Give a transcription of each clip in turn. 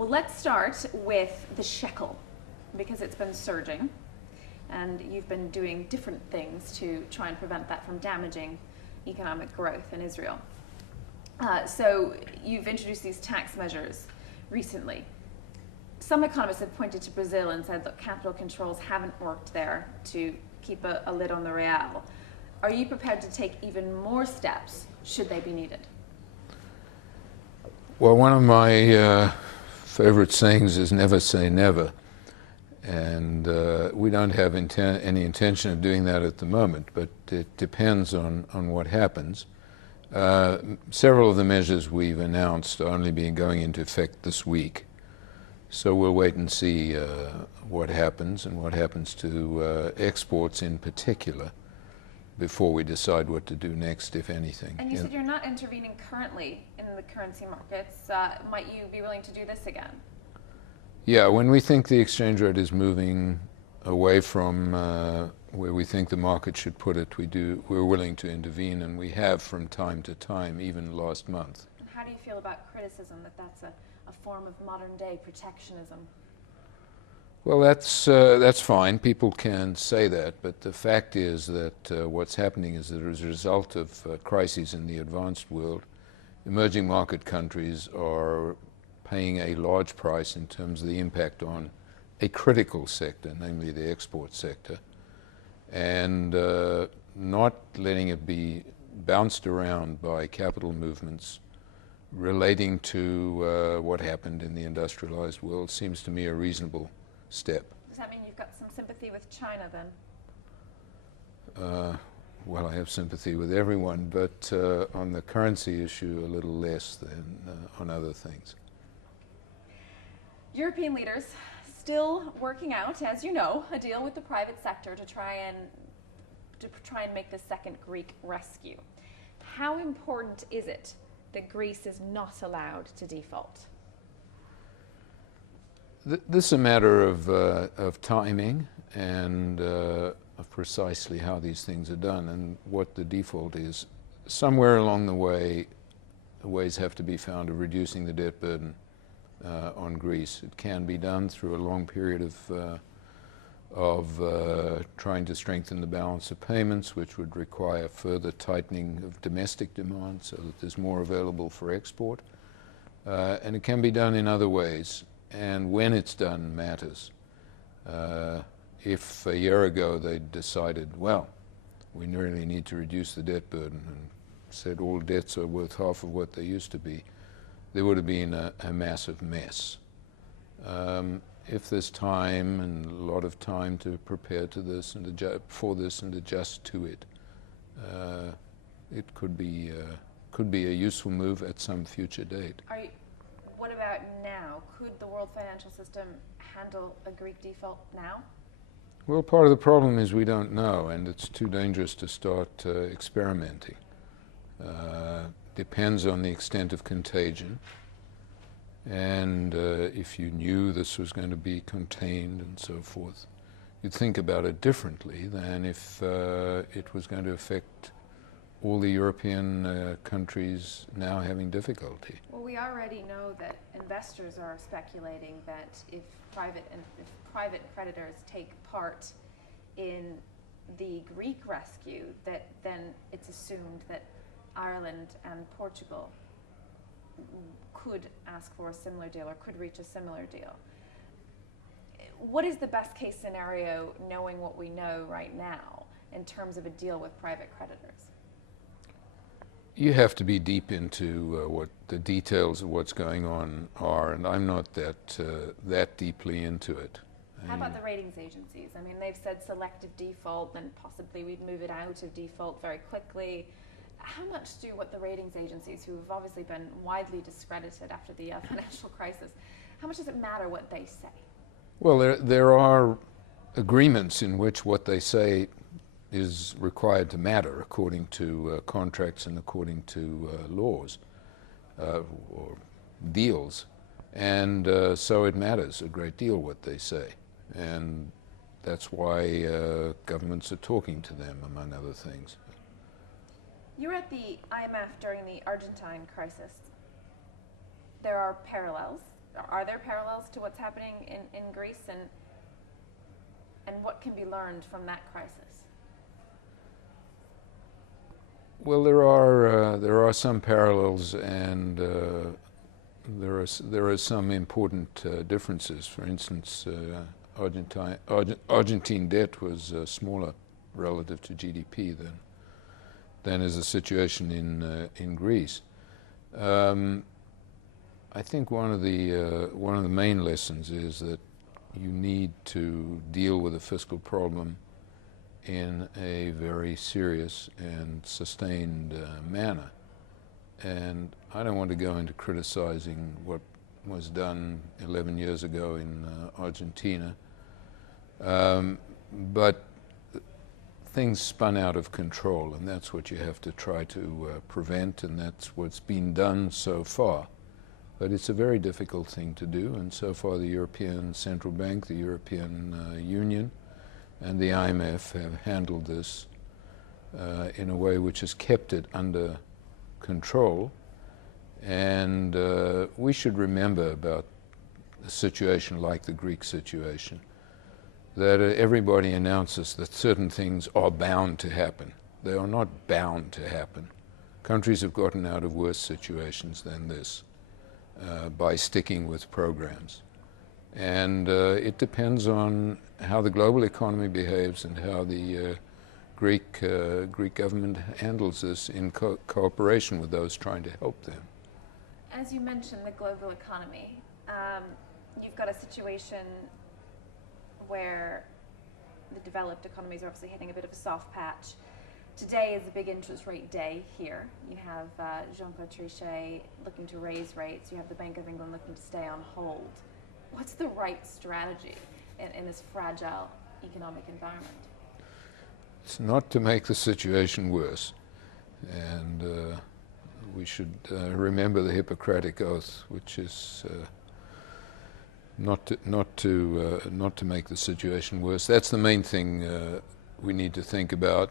Well, let's start with the shekel, because it's been surging, and you've been doing different things to try and prevent that from damaging economic growth in Israel. So you've introduced these tax measures recently. Some economists have pointed to Brazil and said that capital controls haven't worked there to keep a lid on the real. Are you prepared to take even more steps should they be needed? Well, one of my favorite sayings is never say never. And we don't have any intention of doing that at the moment, but it depends on what happens. Several of the measures we've announced are only going into effect this week. So we'll wait and see what happens and what happens to exports in particular before we decide what to do next, if anything. And you said you're not intervening currently in the currency markets. Might you be willing to do this again? Yeah, when we think the exchange rate is moving away from where we think the market should put it, we're willing to intervene, and we have from time to time, even last month. And how do you feel about criticism that that's a form of modern-day protectionism? Well, that's fine. People can say that, but the fact is that what's happening is that as a result of crises in the advanced world, emerging market countries are paying a large price in terms of the impact on a critical sector, namely the export sector, and not letting it be bounced around by capital movements relating to what happened in the industrialized world seems to me a reasonable step. Does that mean you've got some sympathy with China then? Well, I have sympathy with everyone, but on the currency issue, a little less than on other things. European leaders still working out, as you know, a deal with the private sector to try and make the second Greek rescue. How important is it that Greece is not allowed to default? This is a matter of timing and of precisely how these things are done and what the default is. Somewhere along the way, ways have to be found of reducing the debt burden on Greece. It can be done through a long period of trying to strengthen the balance of payments, which would require further tightening of domestic demand so that there's more available for export. And it can be done in other ways. And when it's done matters. If a year ago they decided, well, we really need to reduce the debt burden and said all debts are worth half of what they used to be, there would have been a massive mess. If there's time and a lot of time to prepare to this and for this and adjust to it, it could be a useful move at some future date. What about now? Could the world financial system handle a Greek default now? Well, part of the problem is we don't know, and it's too dangerous to start experimenting. Depends on the extent of contagion, and if you knew this was going to be contained and so forth, you'd think about it differently than if it was going to affect all the European countries now having difficulty. Well, we already know that investors are speculating that if private creditors take part in the Greek rescue, that then it's assumed that Ireland and Portugal could ask for a similar deal or could reach a similar deal. What is the best case scenario, knowing what we know right now, in terms of a deal with private creditors? You have to be deep into what the details of what's going on are, and I'm not that deeply into it. How about the ratings agencies? I mean, they've said selective default, and possibly we'd move it out of default very quickly. How much do what the ratings agencies, who have obviously been widely discredited after the financial crisis, how much does it matter what they say? Well, there are agreements in which what they say is required to matter according to contracts and according to laws or deals. And so it matters a great deal what they say. And that's why governments are talking to them, among other things. You were at the IMF during the Argentine crisis. There are parallels Are there parallels to what's happening in Greece, and what can be learned from that crisis? Well, there are some parallels, and there are some important differences. For instance, Argentine debt was smaller relative to GDP than is the situation in Greece. I think one of the main lessons is that you need to deal with a fiscal problem in a very serious and sustained manner. And I don't want to go into criticizing what was done 11 years ago in Argentina, but things spun out of control, and that's what you have to try to prevent, and that's what's been done so far. But it's a very difficult thing to do, and so far the European Central Bank, the European Union, and the IMF have handled this in a way which has kept it under control. And we should remember about a situation like the Greek situation, that everybody announces that certain things are bound to happen. They are not bound to happen. Countries have gotten out of worse situations than this by sticking with programs. And it depends on how the global economy behaves and how the Greek government handles this in cooperation with those trying to help them. As you mentioned, the global economy, you've got a situation where the developed economies are obviously hitting a bit of a soft patch. Today is a big interest rate day here. You have Jean-Claude Trichet looking to raise rates. You have the Bank of England looking to stay on hold. What's the right strategy in this fragile economic environment? It's not to make the situation worse. And we should remember the Hippocratic Oath, which is not to make the situation worse. That's the main thing we need to think about.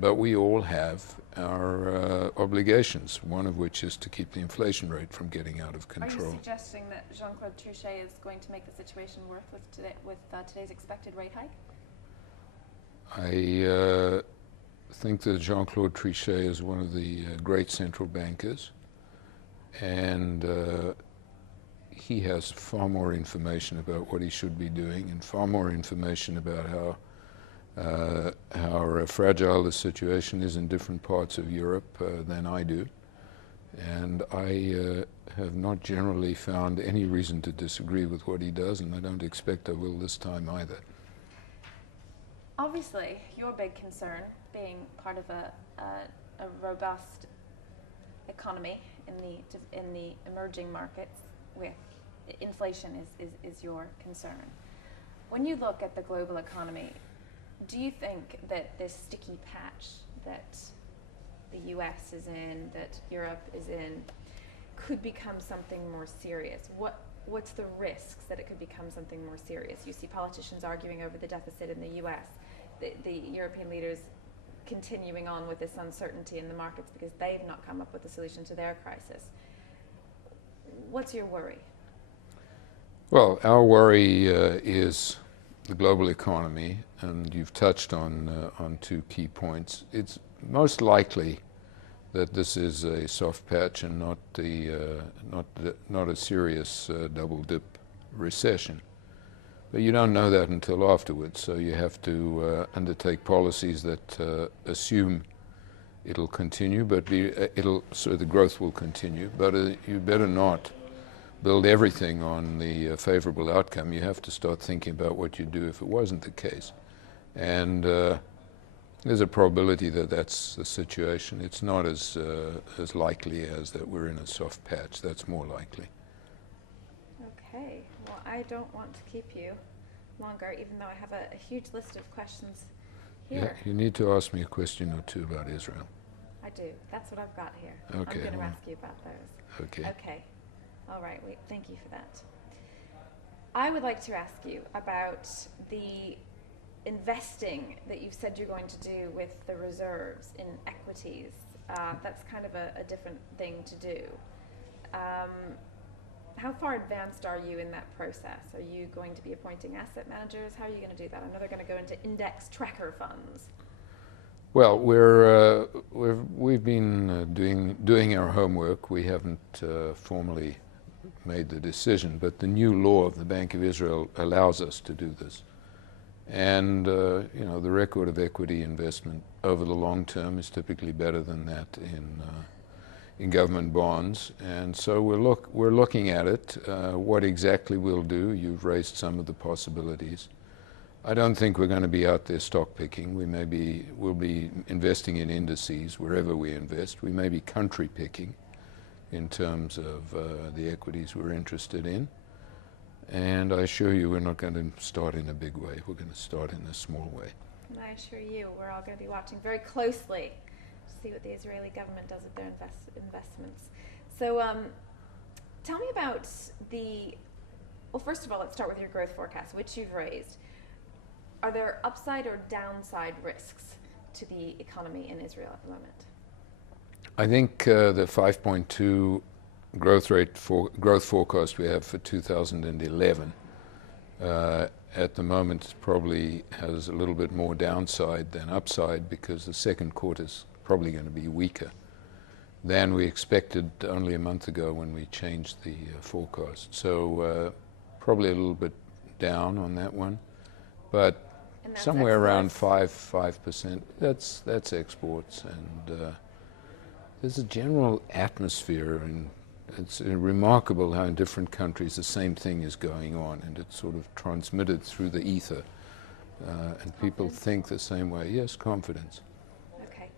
But we all have our obligations, one of which is to keep the inflation rate from getting out of control. Are you suggesting that Jean-Claude Trichet is going to make the situation worse with today's expected rate hike? I think that Jean-Claude Trichet is one of the great central bankers, and he has far more information about what he should be doing and far more information about how fragile the situation is in different parts of Europe than I do. And I have not generally found any reason to disagree with what he does, and I don't expect I will this time either. Obviously, your big concern, being part of a robust economy in the emerging markets with inflation is your concern. When you look at the global economy, do you think that this sticky patch that the US is in, that Europe is in, could become something more serious? What's the risks that it could become something more serious? You see politicians arguing over the deficit in the US, the European leaders continuing on with this uncertainty in the markets because they've not come up with a solution to their crisis. What's your worry? Well, our worry is the global economy, and you've touched on two key points. It's most likely that this is a soft patch and not a serious double dip recession. But you don't know that until afterwards, so you have to undertake policies that assume it'll continue, but so the growth will continue. But you better not build everything on the favorable outcome. You have to start thinking about what you'd do if it wasn't the case. And there's a probability that that's the situation. It's not as likely as that we're in a soft patch. That's more likely. Okay. Well, I don't want to keep you longer, even though I have a huge list of questions here. Yeah, you need to ask me a question or two about Israel. I do. That's what I've got here. Okay. I'm going to ask you about those. Okay. Okay. All right. Thank you for that. I would like to ask you about the investing that you've said you're going to do with the reserves in equities. That's kind of a different thing to do. How far advanced are you in that process? Are you going to be appointing asset managers? How are you going to do that? I know they're going to go into index tracker funds. Well, we've been doing our homework. We haven't formally made the decision, but the new law of the Bank of Israel allows us to do this. And the record of equity investment over the long term is typically better than that in government bonds. And so we're looking at it. What exactly we'll do, you've raised some of the possibilities. I don't think we're going to be out there stock picking. We'll be investing in indices wherever we invest. We may be country picking in terms of the equities we're interested in. And I assure you we're not going to start in a big way. We're going to start in a small way. And I assure you we're all going to be watching very closely to see what the Israeli government does with their investments. So tell me about well, first of all, let's start with your growth forecast, which you've raised. Are there upside or downside risks to the economy in Israel at the moment? I think the 5.2 growth forecast we have for 2011 at the moment probably has a little bit more downside than upside, because the second quarter is probably going to be weaker than we expected only a month ago when we changed the forecast. So probably a little bit down on that one, but somewhere around 5%. That's exports, and there's a general atmosphere, and it's remarkable how in different countries the same thing is going on, and it's sort of transmitted through the ether, and people think the same way. Yes, confidence. Okay.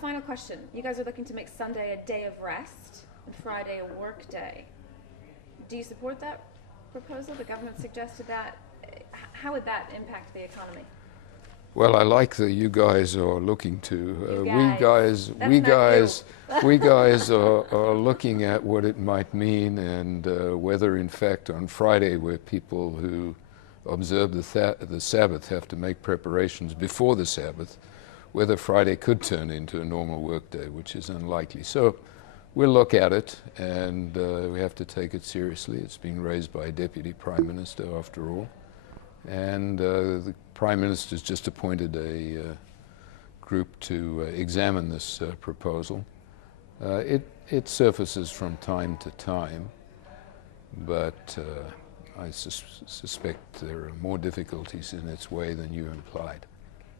Final question. You guys are looking to make Sunday a day of rest and Friday a work day. Do you support that proposal? The government suggested that. How would that impact the economy? Well, I like that you guys are looking to. We guys are looking at what it might mean, and whether, in fact, on Friday, where people who observe the Sabbath have to make preparations before the Sabbath, whether Friday could turn into a normal workday, which is unlikely. So we'll look at it, and we have to take it seriously. It's being raised by a deputy prime minister, after all. And the Prime Minister's just appointed a group to examine this proposal. It surfaces from time to time, but I suspect there are more difficulties in its way than you implied.